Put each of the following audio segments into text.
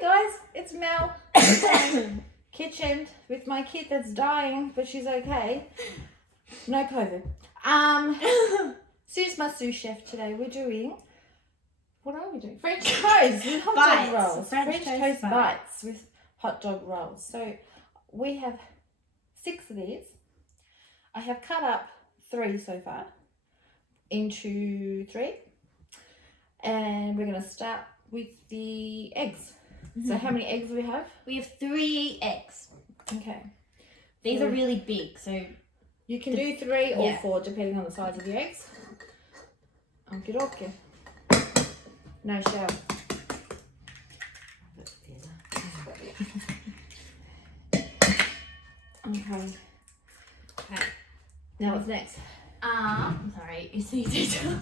guys, it's Mel. Kitchen with my kid that's dying, but she's okay. No COVID. Sue's my sous chef today. We're doing, what are we doing? French toast with hot dog rolls. French toast bites with hot dog rolls. So we have 6 of these. I have cut up 3 so far into 3. And we're going to start with the eggs. So how many eggs do we have? We have 3 eggs. Okay. These are really big, so you can do 3 or 4 depending on the size of the eggs. Okay. No shower. Okay. Now what's next? Sorry, you see detail.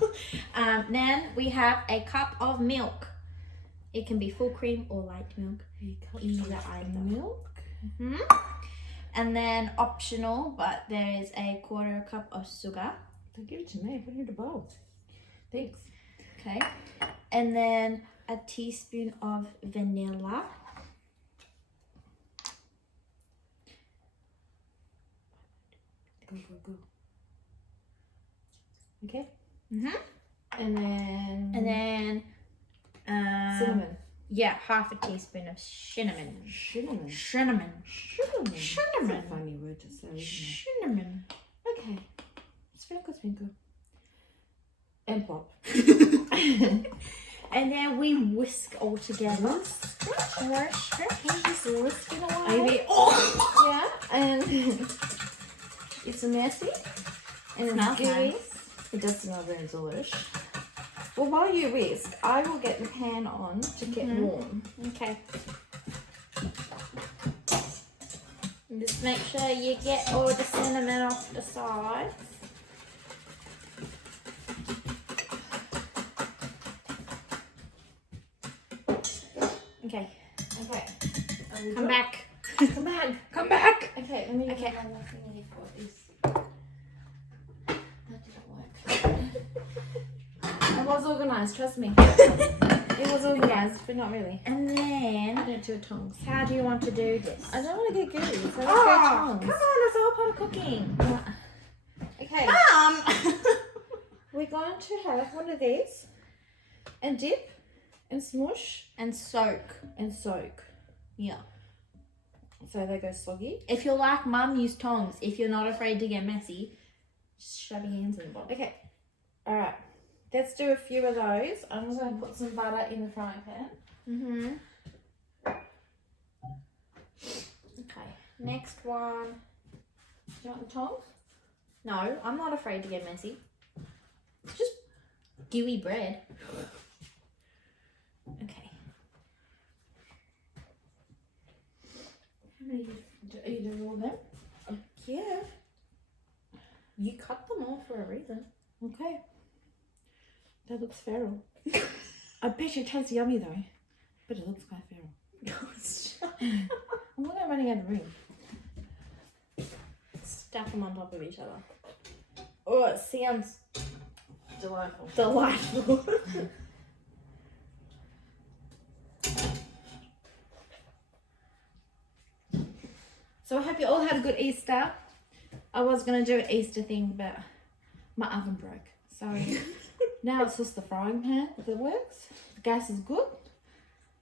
Then we have a cup of milk. It can be full cream or light milk. Either milk. And then optional, but there is a 1/4 cup of sugar. Don't give it to me. Put it in the bowl. Thanks. Okay. And then a teaspoon of vanilla. Go. Okay. And then cinnamon. Yeah, 1/2 teaspoon of cinnamon. Cinnamon. That's a funny word to say, isn't it? Cinnamon. Okay. Sprinkle. And pop. And then we whisk all together. Just whisk it away. Maybe. Yeah, and it's messy. And Smells it's gooey. nice. It does smell very delish. Well, while you whisk, I will get the pan on to get warm. Okay. And just make sure you get all the cinnamon off the sides. Okay. Come back. Come back. Okay, let me get one more thing here for this. That didn't work. I was organised, trust me. It was organised, but not really. And then, I don't do tongs. how do you want to do this? I don't want to get gooey, so let's go Come tongs. on, that's a whole part of cooking. Okay, we're going to have one of these and dip and smush And soak. and soak. Yeah. So they go soggy. If you're like mum, use tongs. If you're not afraid to get messy, just shove your hands in the bottom. Okay, all right. Let's do a few of those. I'm just going to put some butter in the frying pan. Okay, next one. Do you want the tongs? No, I'm not afraid to get messy. It's just gooey bread. Okay. How many are you doing all of them? Yeah. You cut them all for a reason. Okay. That looks feral. I bet you it tastes yummy though. But it looks quite feral. I'm not running out of room. Stack them on top of each other. Oh, it sounds delightful. Delightful. So I hope you all had a good Easter. I was going to do an Easter thing, but my oven broke. So now it's just the frying pan that works. The gas is good.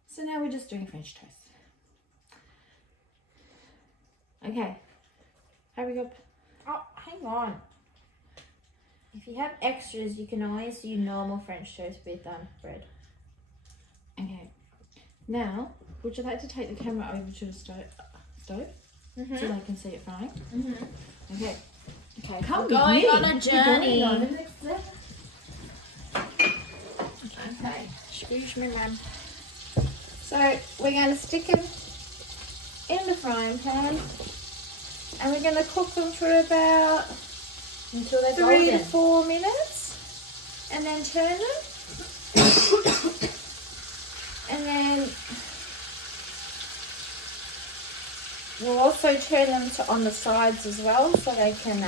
So now we're just doing French toast. Okay. Hurry up. Oh, hang on. If you have extras, you can always do normal French toast with bread. Okay. Now, would you like to take the camera over to the stove? So they can see it frying? Okay. Okay. Come Going with me. on a journey. We're going on the next step. Okay. Excuse me, ma'am. So we're going to stick them in the frying pan and we're going to cook them for about Until they're 3 to golden. 4 minutes and then turn them. And then we'll also turn them on the sides as well so they can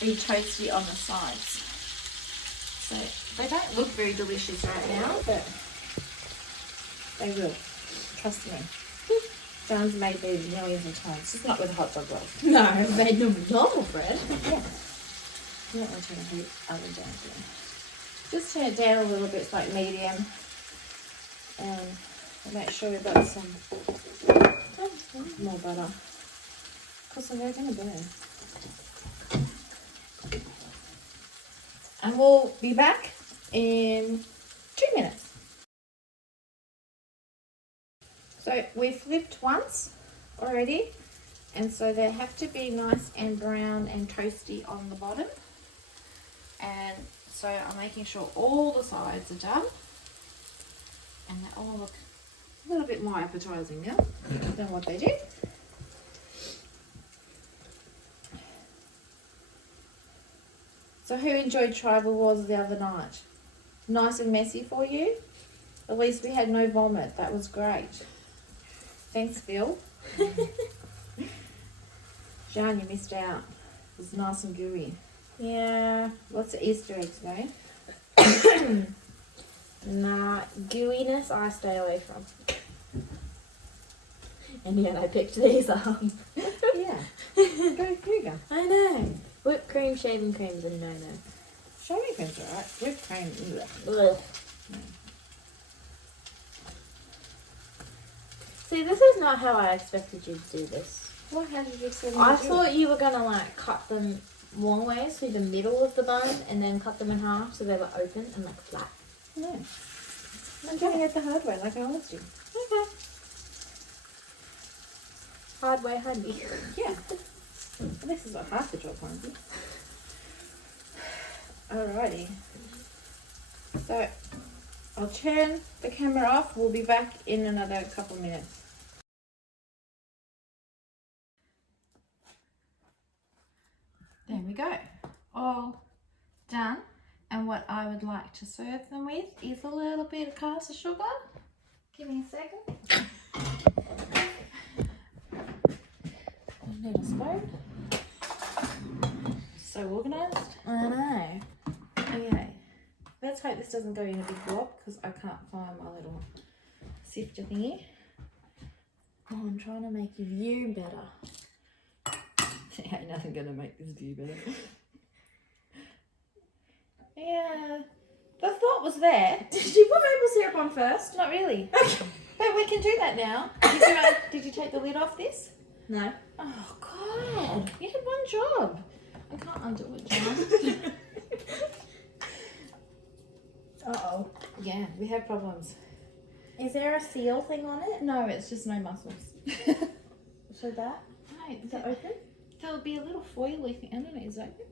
be toasty on the sides. So they don't look very delicious right now, but They will. Trust me. John's made these millions of times. Just not with hot dog rolls. No, I've made normal bread. Yeah. You don't want to turn the heat oven down again. Just turn it down a little bit, like medium. And make sure we've got some more butter. Because they're going to burn. And we'll be back in 2 minutes. So we flipped once already, and so they have to be nice and brown and toasty on the bottom. And so I'm making sure all the sides are done, and they all look a little bit more appetizing now than what they did. So who enjoyed Tribal Wars the other night? Nice and messy for you? At least we had no vomit. That was great. Thanks, Phil. Jean, you missed out. It was nice and gooey. Yeah. Lots of Easter eggs, though. Nah, gooiness I stay away from. And yet I picked these up. Yeah. Go figure. I know. Whipped cream, shaving cream's a no-no. Shaving cream's alright. Whipped cream, ugh. Ugh. See, this is not how I expected you to do this. Well, how did you expect me I to do thought it? you were gonna like cut them long ways through the middle of the bun and then cut them in half so they were open and like flat. No. I'm doing it the hard way, like I always do. Okay. Hard way, honey. Yeah. This is what half the job, honey. Alrighty. So, I'll turn the camera off. We'll be back in another couple minutes. There we go. All done. And what I would like to serve them with is a little bit of caster sugar. Give me a second. I need a spoon. So organised. I know. Okay. Let's hope this doesn't go in a big blob because I can't find my little sifter thingy. Oh, I'm trying to make your view better. Ain't nothing gonna make this view better. Yeah, the thought was there. Did you put maple syrup on first? Not really, but we can do that now. Did you take the lid off this? No. Oh God, you had one job. I can't undo it, John. Uh-oh. Yeah, we have problems. Is there a seal thing on it? No, it's just no muscles. So that? No, Is it open? there'll be a little foily thing. I don't know, is it open?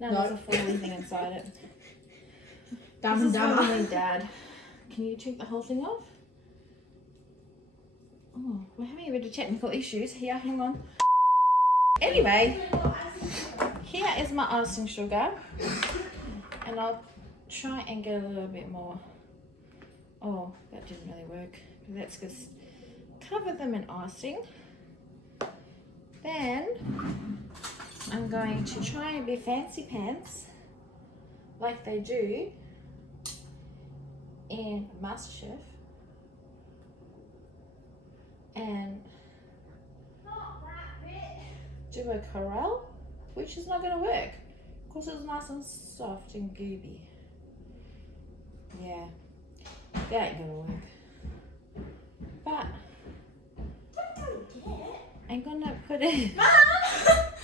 No, No. there's a foily thing inside it. Dumb This is dumb. what I need, Dad. Can you take the whole thing off? Oh, we're having a bit of technical issues here. Hang on. Anyway, here is my icing sugar, and I'll try and get a little bit more. Oh, that didn't really work. Let's just cover them in icing. Then I'm going to try and be fancy pants like they do in MasterChef, and do a corral, which is not going to work because it's nice and soft and gooey. Yeah, that ain't going to work. But I'm going to put it,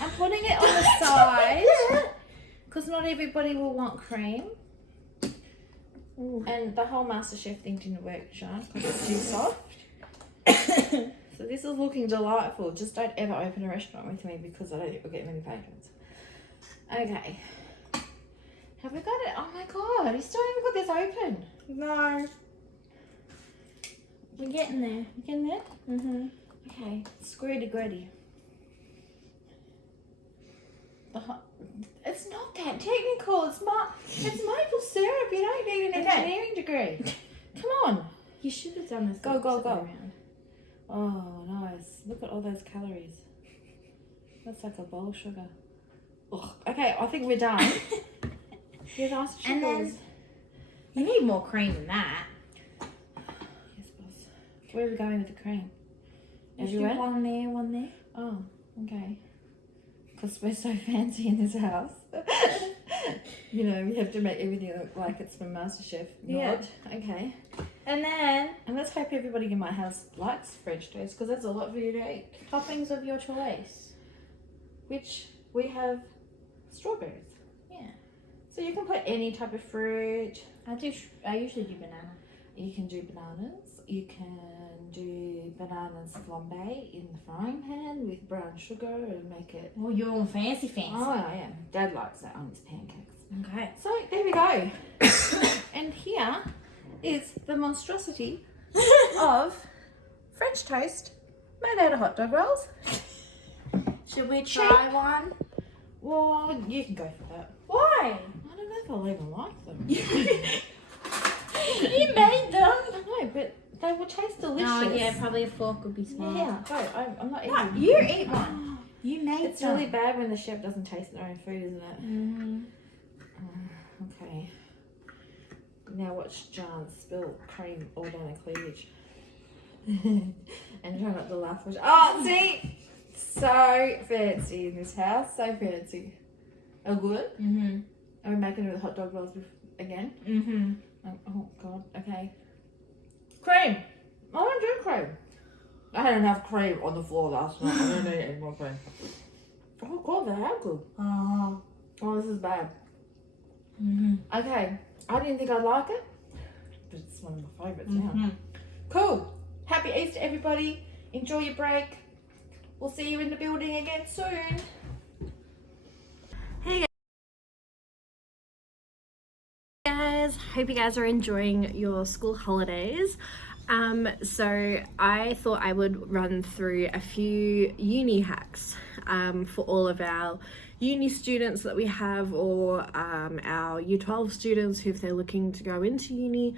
I'm putting it on the side because not everybody will want cream. And the whole MasterChef thing didn't work, Sean, because it's too soft. So this is looking delightful. Just don't ever open a restaurant with me because I don't think we'll get many patrons. Okay. Have we got it? Oh my God, we still haven't got this open. No. We're getting there. You getting there? Mm-hmm. Okay, squirty-gritty. It's not that technical. It's maple syrup. You don't need an Okay. engineering degree. Come on. You should have done this. Go, the go, opposite go. way around. Oh, nice. Look at all those calories. That's like a bowl of sugar. Ugh. Okay, I think we're done. Here's our And then- sugars. You need more cream than that. Yes, boss. Where are we going with the cream? Just do Everywhere? one there, one there. Oh, okay. Because we're so fancy in this house. You know, we have to make everything look like it's from MasterChef. Yeah. Not. Okay. And then And let's hope everybody in my house likes French toast because that's a lot for you to eat. toppings of your choice. Which we have strawberries. Yeah. So you can put any type of fruit. I usually do banana. You can do bananas. You can do bananas flambe in the frying pan with brown sugar and make it. Well, you're all fancy. Oh, I am. Dad likes that on his pancakes. Okay. So there we go. And here is the monstrosity of French toast made out of hot dog rolls. Should we try one? Well, you can go for that. Why? I don't know if I'll even like them. You made them. No, but they will taste delicious. Oh yeah, probably a fork would be smart. Yeah, go. I'm not eating. No, you eat one. You made It's them. really bad when the chef doesn't taste their own food, isn't it? Mm-hmm. Okay. Now watch John spill cream all down her cleavage. And try not to laugh. Oh, see? So fancy in this house. So fancy. Oh, good? Mm-hmm. Are we making it with hot dog rolls again? Mm-hmm. Oh, God. Okay. Cream. I don't do cream. I had enough cream on the floor last night. I don't need any more cream. Oh, God, they are good. Oh. Oh, this is bad. Mm-hmm. Okay. I didn't think I'd like it, but it's one of my favourites now. Mm-hmm. Cool. Happy Easter, everybody. Enjoy your break. We'll see you in the building again soon. Hey guys, hope you guys are enjoying your school holidays. So I thought I would run through a few uni hacks for all of our uni students that we have, or our Year 12 students who, if they're looking to go into uni.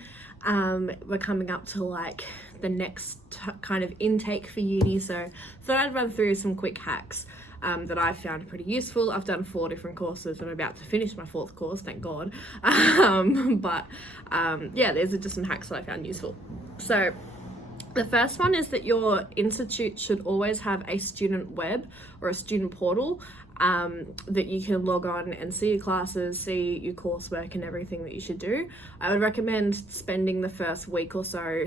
We're coming up to like the next kind of intake for uni, so thought I'd run through some quick hacks that I've found pretty useful. I've done 4 different courses and I'm about to finish my 4th course, thank God. Yeah, these are just some hacks that I found useful. So the first one is that your institute should always have a student web or a student portal that you can log on and see your classes, see your coursework and everything that you should do. I would recommend spending the first week or so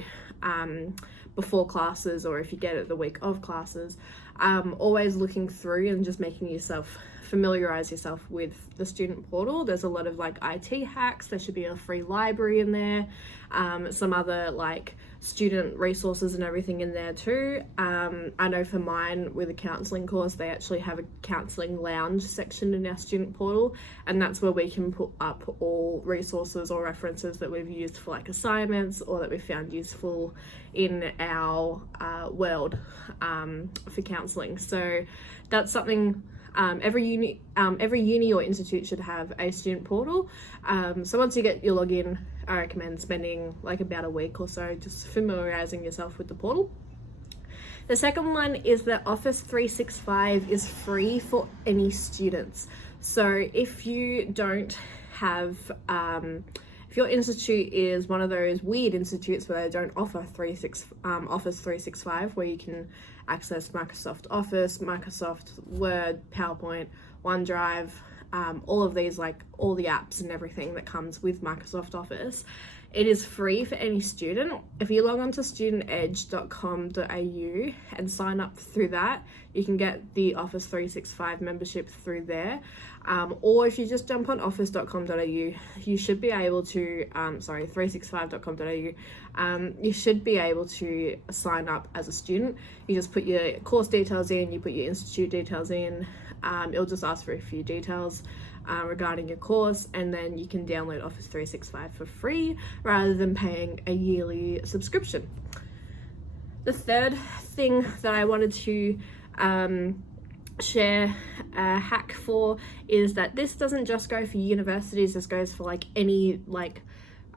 before classes, or if you get it the week of classes, always looking through and just making yourself familiarize yourself with the student portal. There's a lot of like IT hacks. There should be a free library in there, some other like student resources and everything in there too. I know for mine with a counselling course, they actually have a counselling lounge section in our student portal, and that's where we can put up all resources or references that we've used for like assignments or that we found useful in our world for counselling. So that's something every uni or institute should have a student portal. So once you get your login, I recommend spending like about a week or so just familiarizing yourself with the portal. The second one is that Office 365 is free for any students. So if you don't have, if your institute is one of those weird institutes where they don't offer Office 365, where you can access Microsoft Office, Microsoft Word, PowerPoint, OneDrive, all of these, like all the apps and everything that comes with Microsoft Office, it is free for any student. If you log on to studentedge.com.au and sign up through that, you can get the Office 365 membership through there. Or if you just jump on office.com.au, you should be able to, 365.com.au, you should be able to sign up as a student. You just put your course details in, you put your institute details in, it'll just ask for a few details regarding your course, and then you can download Office 365 for free rather than paying a yearly subscription. The third thing that I wanted to share a hack for is that this doesn't just go for universities, this goes for like any, like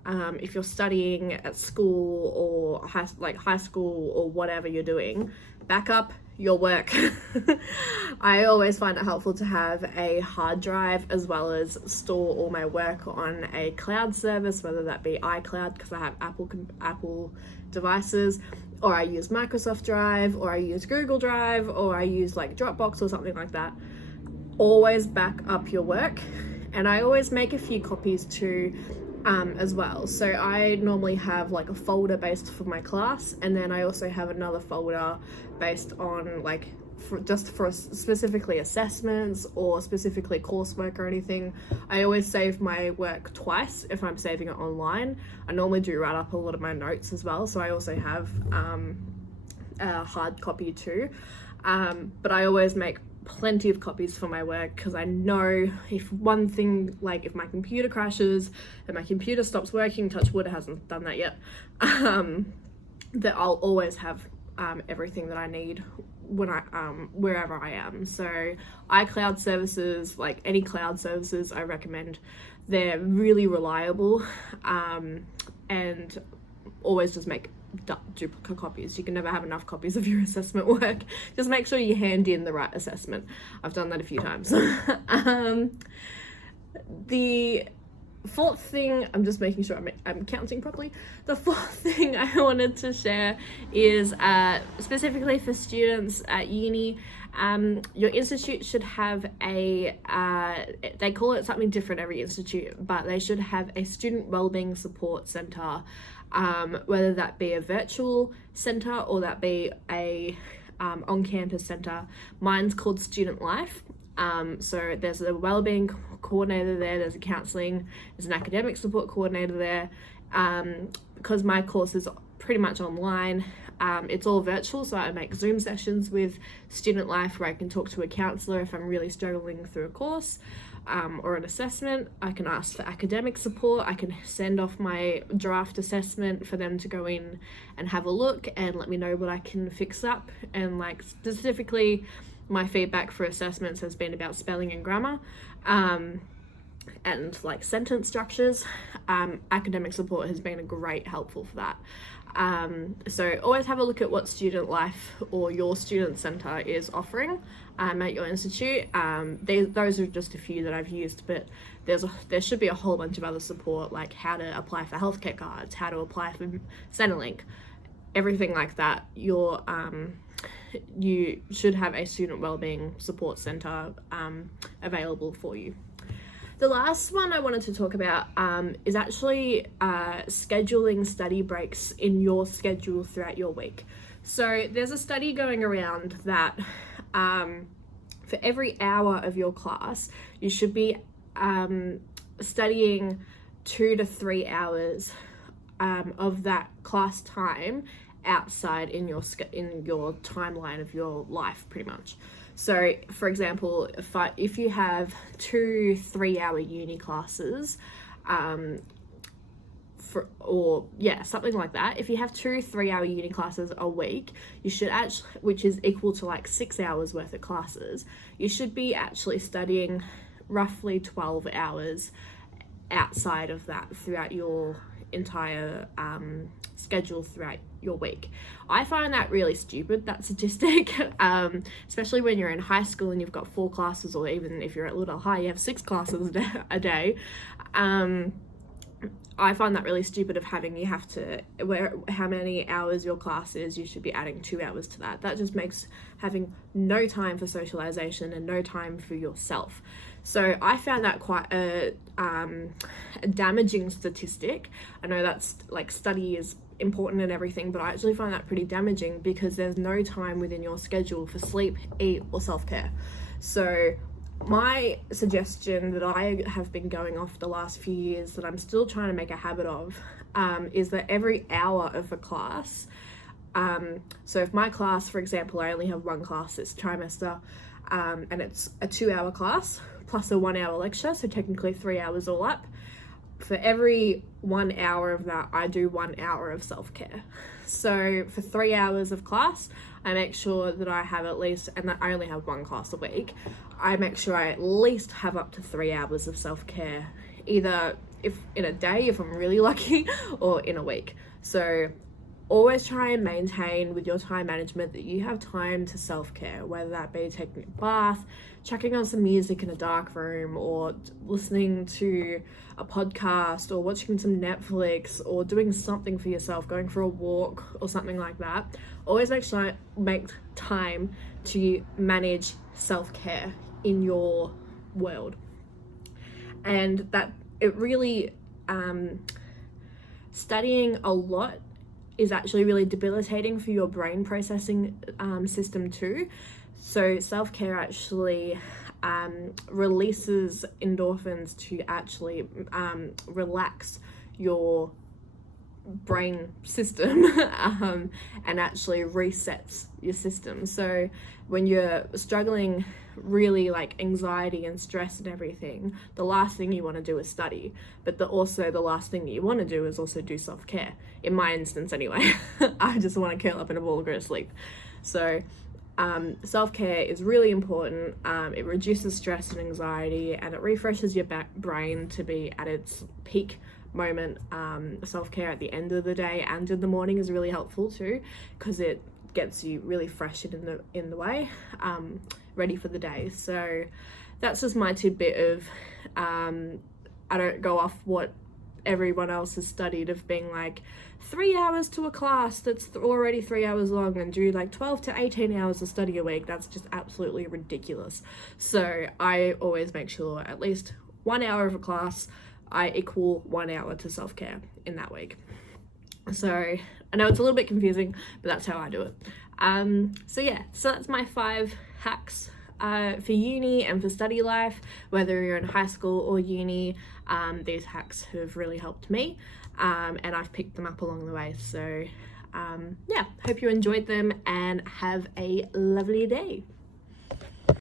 if you're studying at school or high school or whatever you're doing, back up your work. I always find it helpful to have a hard drive as well as store all my work on a cloud service, whether that be iCloud because I have Apple devices, or I use Microsoft Drive, or I use Google Drive, or I use like Dropbox or something like that. Always back up your work, and I always make a few copies too as well. So I normally have like a folder based for my class, and then I also have another folder based on like for specifically assessments or specifically coursework or anything. I always save my work twice if I'm saving it online. I normally do write up a lot of my notes as well, so I also have a hard copy too, but I always make plenty of copies for my work, because I know if one thing, like if my computer crashes and my computer stops working, touch wood, it hasn't done that yet, that I'll always have everything that I need when I wherever I am. So iCloud services, like any cloud services, I recommend. They're really reliable, and always just make duplicate copies. You can never have enough copies of your assessment work. Just make sure you hand in the right assessment. I've done that a few times. The fourth thing, I'm just making sure I'm counting properly. The fourth thing I wanted to share is specifically for students at uni. Your institute should have a, they call it something different every institute, but they should have a student wellbeing support centre, whether that be a virtual centre or that be a on-campus centre. Mine's called Student Life. So there's a wellbeing coordinator there, there's a counselling, there's an academic support coordinator there. Because my course is pretty much online, it's all virtual, so I make Zoom sessions with Student Life where I can talk to a counsellor if I'm really struggling through a course or an assessment. I can ask for academic support. I can send off my draft assessment for them to go in and have a look and let me know what I can fix up. And like specifically, my feedback for assessments has been about spelling and grammar, and like sentence structures. Academic support has been a great helpful for that. So always have a look at what Student Life or your student centre is offering at your institute. Those are just a few that I've used, but there should be a whole bunch of other support, like how to apply for healthcare cards, how to apply for Centrelink, everything like that. You should have a student wellbeing support centre available for you. The last one I wanted to talk about is actually scheduling study breaks in your schedule throughout your week. So there's a study going around that for every hour of your class, you should be studying 2 to 3 hours of that class time outside in your timeline of your life, pretty much. So for example, if you have 2 3-hour uni classes, something like that, if you have 2 3-hour uni classes a week, you should actually, which is equal to like 6 hours worth of classes, you should be actually studying roughly 12 hours outside of that throughout your entire schedule throughout your week. I find that really stupid, that statistic, especially when you're in high school and you've got 4 classes, or even if you're at Little High, you have 6 classes a day. I find that really stupid of how many hours your class is, you should be adding 2 hours to that. That just makes having no time for socialization and no time for yourself. So I found that quite a damaging statistic. I know that's like study is important and everything, but I actually find that pretty damaging because there's no time within your schedule for sleep, eat, or self-care. So my suggestion that I have been going off the last few years that I'm still trying to make a habit of is that every hour of a class, so if my class, for example, I only have 1 class this trimester, and it's a 2-hour class plus a 1-hour lecture, so technically 3 hours all up. For every 1 hour of that, I do 1 hour of self-care. So for 3 hours of class, I make sure that I have at least, and I only have 1 class a week, I make sure I at least have up to 3 hours of self-care, either if in a day, if I'm really lucky, or in a week. So always try and maintain with your time management that you have time to self-care, whether that be taking a bath, chucking on some music in a dark room, or listening to a podcast, or watching some Netflix, or doing something for yourself, going for a walk or something like that. Always make time to manage self-care in your world. And that it really studying a lot is actually really debilitating for your brain processing system too. So self-care actually releases endorphins to actually relax your brain system and actually resets your system. So when you're struggling really like anxiety and stress and everything, the last thing you want to do is study, but also the last thing that you want to do is also do self-care. In my instance anyway, I just want to curl up in a ball and go to sleep. So self-care is really important. It reduces stress and anxiety, and it refreshes your brain to be at its peak moment. Self-care at the end of the day and in the morning is really helpful too, because it gets you really fresh and in the way, ready for the day. So that's just my tidbit of I don't go off what everyone else has studied of being like 3 hours to a class that's already 3 hours long and do like 12 to 18 hours of study a week. That's just absolutely ridiculous. So I always make sure at least 1 hour of a class I equal 1 hour to self-care in that week. So I know it's a little bit confusing, but that's how I do it. So that's my 5 hacks for uni and for study life, whether you're in high school or uni. These hacks have really helped me, and I've picked them up along the way. So hope you enjoyed them and have a lovely day.